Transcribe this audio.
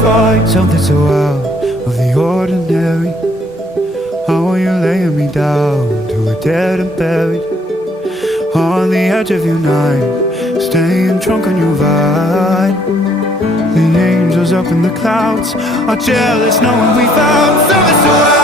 find something so out of the ordinary? How are you laying me down to a dead and buried? On the edge of your night, staying drunk on your vine. The angels up in the clouds are jealous knowing we found something so out.